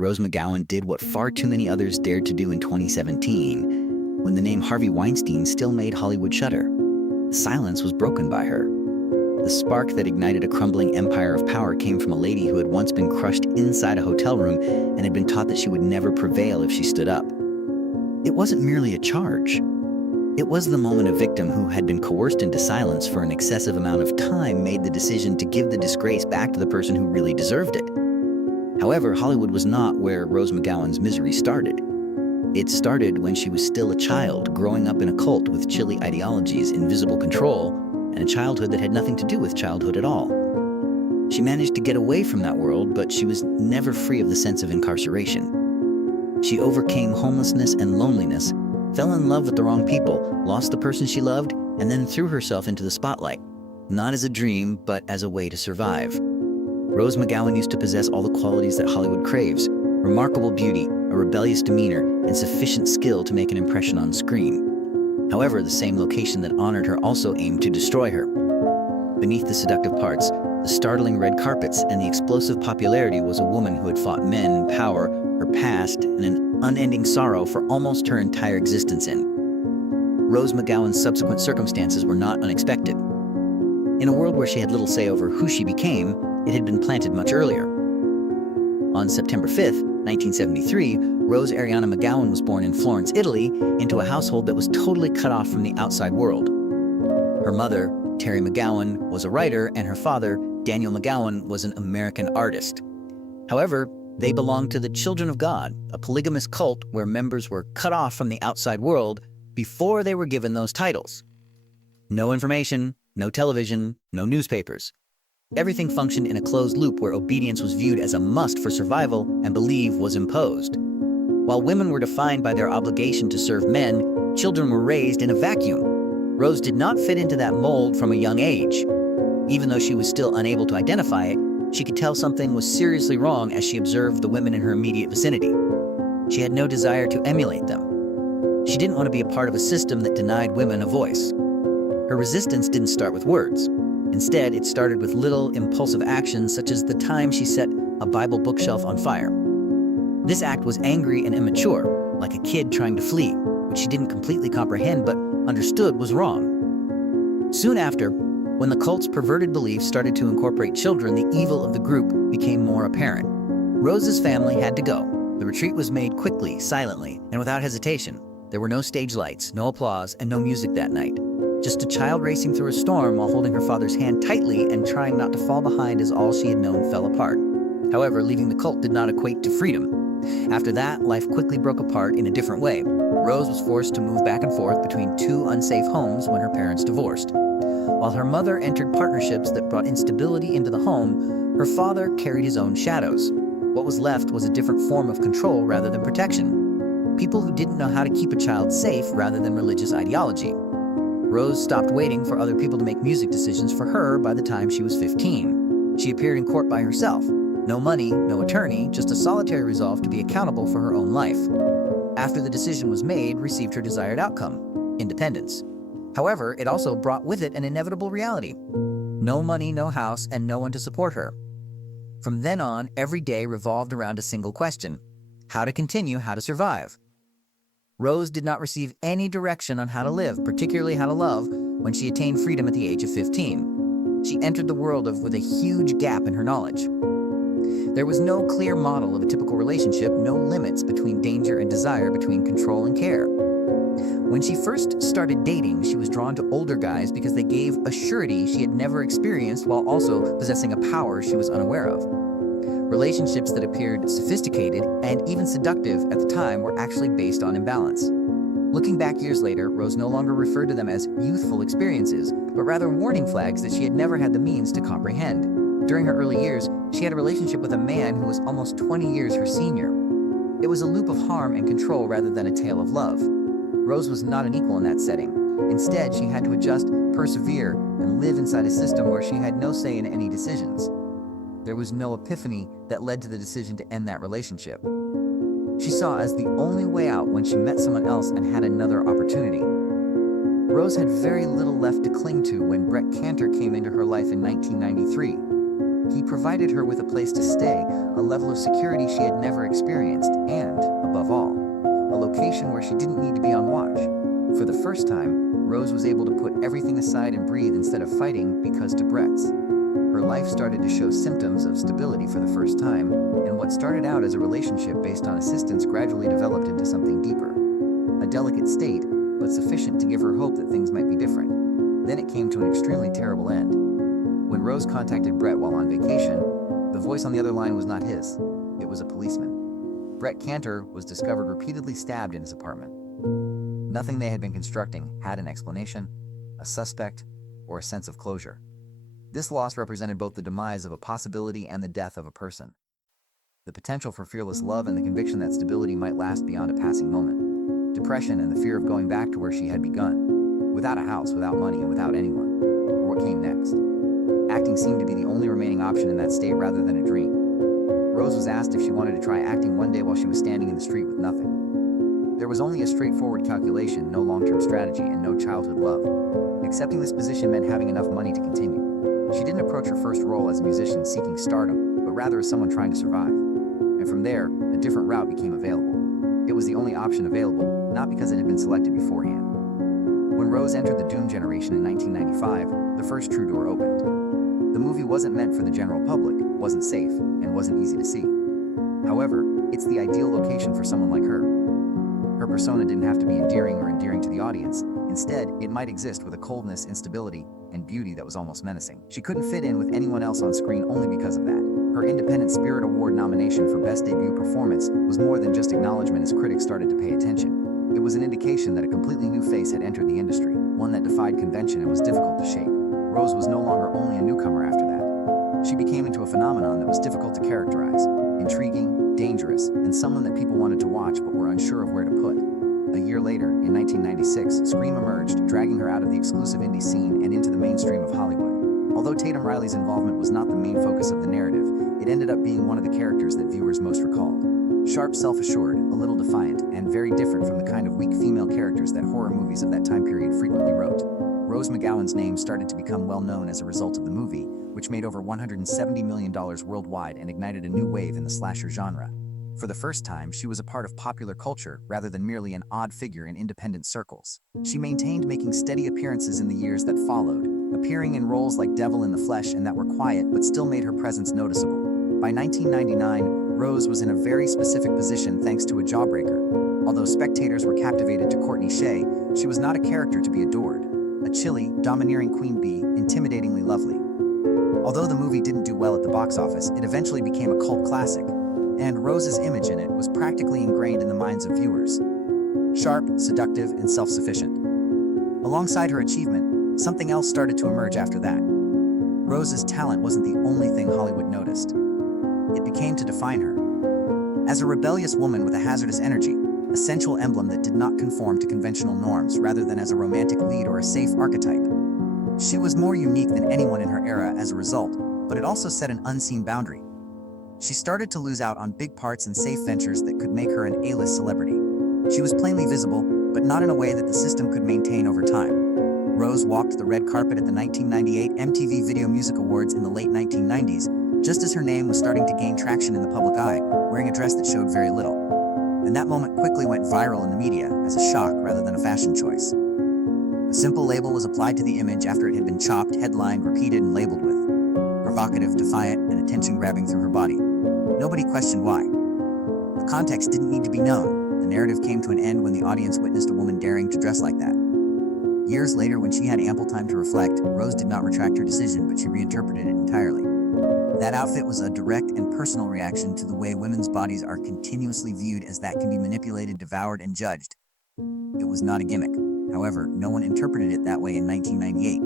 Rose McGowan did what far too many others dared to do in 2017, when the name Harvey Weinstein still made Hollywood shudder. The silence was broken by her. The spark that ignited a crumbling empire of power came from a lady who had once been crushed inside a hotel room and had been taught that she would never prevail if she stood up. It wasn't merely a charge. It was the moment a victim who had been coerced into silence for an excessive amount of time made the decision to give the disgrace back to the person who really deserved it. However, Hollywood was not where Rose McGowan's misery started. It started when she was still a child, growing up in a cult with chilly ideologies, invisible control, and a childhood that had nothing to do with childhood at all. She managed to get away from that world, but she was never free of the sense of incarceration. She overcame homelessness and loneliness, fell in love with the wrong people, lost the person she loved, and then threw herself into the spotlight, not as a dream, but as a way to survive. Rose McGowan used to possess all the qualities that Hollywood craves: remarkable beauty, a rebellious demeanor, and sufficient skill to make an impression on screen. However, the same location that honored her also aimed to destroy her. Beneath the seductive parts, the startling red carpets, and the explosive popularity was a woman who had fought men, power, her past, and an unending sorrow for almost her entire existence in. Rose McGowan's subsequent circumstances were not unexpected. In a world where she had little say over who she became, it had been planted much earlier. On September 5th, 1973, Rose Ariana McGowan was born in Florence, Italy, into a household that was totally cut off from the outside world. Her mother, Terry McGowan, was a writer, and her father, Daniel McGowan, was an American artist. However, they belonged to the Children of God, a polygamous cult where members were cut off from the outside world before they were given those titles. No information, no television, no newspapers. Everything functioned in a closed loop where obedience was viewed as a must for survival and belief was imposed. While women were defined by their obligation to serve men, children were raised in a vacuum. Rose did not fit into that mold from a young age. Even though she was still unable to identify it, she could tell something was seriously wrong as she observed the women in her immediate vicinity. She had no desire to emulate them. She didn't want to be a part of a system that denied women a voice. Her resistance didn't start with words. Instead, it started with little, impulsive actions, such as the time she set a Bible bookshelf on fire. This act was angry and immature, like a kid trying to flee, which she didn't completely comprehend but understood was wrong. Soon after, when the cult's perverted beliefs started to incorporate children, the evil of the group became more apparent. Rose's family had to go. The retreat was made quickly, silently, and without hesitation. There were no stage lights, no applause, and no music that night. Just a child racing through a storm while holding her father's hand tightly and trying not to fall behind as all she had known fell apart. However, leaving the cult did not equate to freedom. After that, life quickly broke apart in a different way. Rose was forced to move back and forth between two unsafe homes when her parents divorced. While her mother entered partnerships that brought instability into the home, her father carried his own shadows. What was left was a different form of control rather than protection. People who didn't know how to keep a child safe rather than religious ideology. Rose stopped waiting for other people to make music decisions for her by the time she was 15. She appeared in court by herself. No money, no attorney, just a solitary resolve to be accountable for her own life. After the decision was made, received her desired outcome: independence. However, it also brought with it an inevitable reality: no money, no house, and no one to support her. From then on, every day revolved around a single question: how to continue, how to survive. Rose did not receive any direction on how to live, particularly how to love, when she attained freedom at the age of 15. She entered the world with a huge gap in her knowledge. There was no clear model of a typical relationship, no limits between danger and desire, between control and care. When she first started dating, she was drawn to older guys because they gave a surety she had never experienced while also possessing a power she was unaware of. Relationships that appeared sophisticated and even seductive at the time were actually based on imbalance. Looking back years later, Rose no longer referred to them as youthful experiences, but rather warning flags that she had never had the means to comprehend. During her early years, she had a relationship with a man who was almost 20 years her senior. It was a loop of harm and control rather than a tale of love. Rose was not an equal in that setting. Instead, she had to adjust, persevere, and live inside a system where she had no say in any decisions. There was no epiphany that led to the decision to end that relationship. She saw as the only way out when she met someone else and had another opportunity. Rose had very little left to cling to when Brett Cantor came into her life in 1993. He provided her with a place to stay, a level of security she had never experienced, and, above all, a location where she didn't need to be on watch. For the first time, Rose was able to put everything aside and breathe instead of fighting because to Brett's. Her life started to show symptoms of stability for the first time, and what started out as a relationship based on assistance gradually developed into something deeper. A delicate state, but sufficient to give her hope that things might be different. Then it came to an extremely terrible end. When Rose contacted Brett while on vacation, the voice on the other line was not his. It was a policeman. Brett Cantor was discovered repeatedly stabbed in his apartment. Nothing they had been constructing had an explanation, a suspect, or a sense of closure. This loss represented both the demise of a possibility and the death of a person. The potential for fearless love and the conviction that stability might last beyond a passing moment. Depression and the fear of going back to where she had begun. Without a house, without money, and without anyone. Or what came next. Acting seemed to be the only remaining option in that state rather than a dream. Rose was asked if she wanted to try acting one day while she was standing in the street with nothing. There was only a straightforward calculation, no long-term strategy, and no childhood love. Accepting this position meant having enough money to continue. She didn't approach her first role as a musician seeking stardom, but rather as someone trying to survive. And from there, a different route became available. It was the only option available, not because it had been selected beforehand. When Rose entered the Doom generation in 1995, the first true door opened. The movie wasn't meant for the general public, wasn't safe, and wasn't easy to see. However, it's the ideal location for someone like her. Her persona didn't have to be endearing or endearing to the audience. Instead, it might exist with a coldness, instability, and beauty that was almost menacing. She couldn't fit in with anyone else on screen only because of that. Her Independent Spirit Award nomination for Best Debut Performance was more than just acknowledgement as critics started to pay attention. It was an indication that a completely new face had entered the industry, one that defied convention and was difficult to shape. Rose was no longer only a newcomer after that. She became into a phenomenon that was difficult to characterize, intriguing, dangerous, and someone that people wanted to watch but were unsure of where to put. A year later, in 1996, Scream emerged, dragging her out of the exclusive indie scene and into the mainstream of Hollywood. Although Tatum Riley's involvement was not the main focus of the narrative, it ended up being one of the characters that viewers most recalled. Sharp, self-assured, a little defiant, and very different from the kind of weak female characters that horror movies of that time period frequently wrote. Rose McGowan's name started to become well known as a result of the movie, which made over $170 million worldwide and ignited a new wave in the slasher genre. For the first time, she was a part of popular culture rather than merely an odd figure in independent circles. She maintained making steady appearances in the years that followed, appearing in roles like Devil in the Flesh and that were quiet but still made her presence noticeable. By 1999, Rose was in a very specific position thanks to a jawbreaker. Although spectators were captivated to Courtney Shea, she was not a character to be adored. A chilly, domineering queen bee, intimidatingly lovely. Although the movie didn't do well at the box office, it eventually became a cult classic, and Rose's image in it was practically ingrained in the minds of viewers. Sharp, seductive, and self-sufficient. Alongside her achievement, something else started to emerge after that. Rose's talent wasn't the only thing Hollywood noticed. It became to define her. As a rebellious woman with a hazardous energy, a sensual emblem that did not conform to conventional norms rather than as a romantic lead or a safe archetype. She was more unique than anyone in her era as a result, but it also set an unseen boundary. She started to lose out on big parts and safe ventures that could make her an A-list celebrity. She was plainly visible, but not in a way that the system could maintain over time. Rose walked the red carpet at the 1998 MTV Video Music Awards in the late 1990s, just as her name was starting to gain traction in the public eye, wearing a dress that showed very little. And that moment quickly went viral in the media as a shock rather than a fashion choice. A simple label was applied to the image after it had been chopped, headlined, repeated, and labeled with provocative, defiant, and attention-grabbing through her body. Nobody questioned why. The context didn't need to be known. The narrative came to an end when the audience witnessed a woman daring to dress like that. Years later, when she had ample time to reflect, Rose did not retract her decision, but she reinterpreted it entirely. That outfit was a direct and personal reaction to the way women's bodies are continuously viewed as that can be manipulated, devoured, and judged. It was not a gimmick. However, no one interpreted it that way in 1998.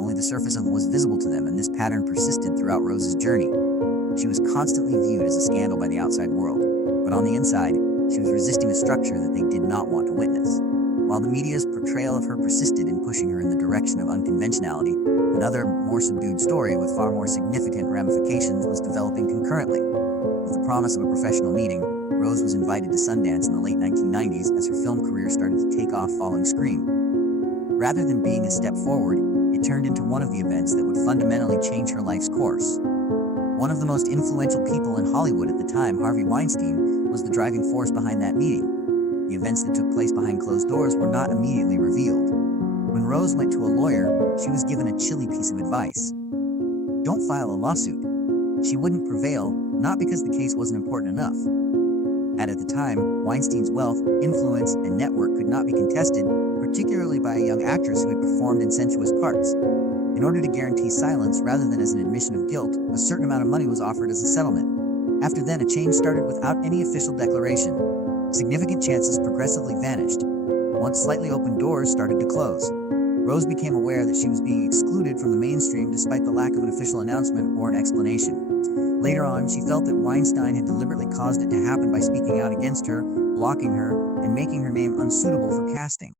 Only the surface of it was visible to them, and this pattern persisted throughout Rose's journey. She was constantly viewed as a scandal by the outside world, but on the inside, she was resisting a structure that they did not want to witness. While the media's portrayal of her persisted in pushing her in the direction of unconventionality, another, more subdued story with far more significant ramifications was developing concurrently. With the promise of a professional meeting, Rose was invited to Sundance in the late 1990s as her film career started to take off following Scream. Rather than being a step forward, it turned into one of the events that would fundamentally change her life's course. One of the most influential people in Hollywood at the time, Harvey Weinstein, was the driving force behind that meeting. The events that took place behind closed doors were not immediately revealed. When Rose went to a lawyer, she was given a chilly piece of advice. Don't file a lawsuit. She wouldn't prevail, not because the case wasn't important enough. At the time, Weinstein's wealth, influence, and network could not be contested, particularly by a young actress who had performed in sensuous parts. In order to guarantee silence rather than as an admission of guilt, a certain amount of money was offered as a settlement. After then, a change started without any official declaration. Significant chances progressively vanished. Once slightly open doors started to close. Rose became aware that she was being excluded from the mainstream despite the lack of an official announcement or an explanation. Later on, she felt that Weinstein had deliberately caused it to happen by speaking out against her, blocking her, and making her name unsuitable for casting.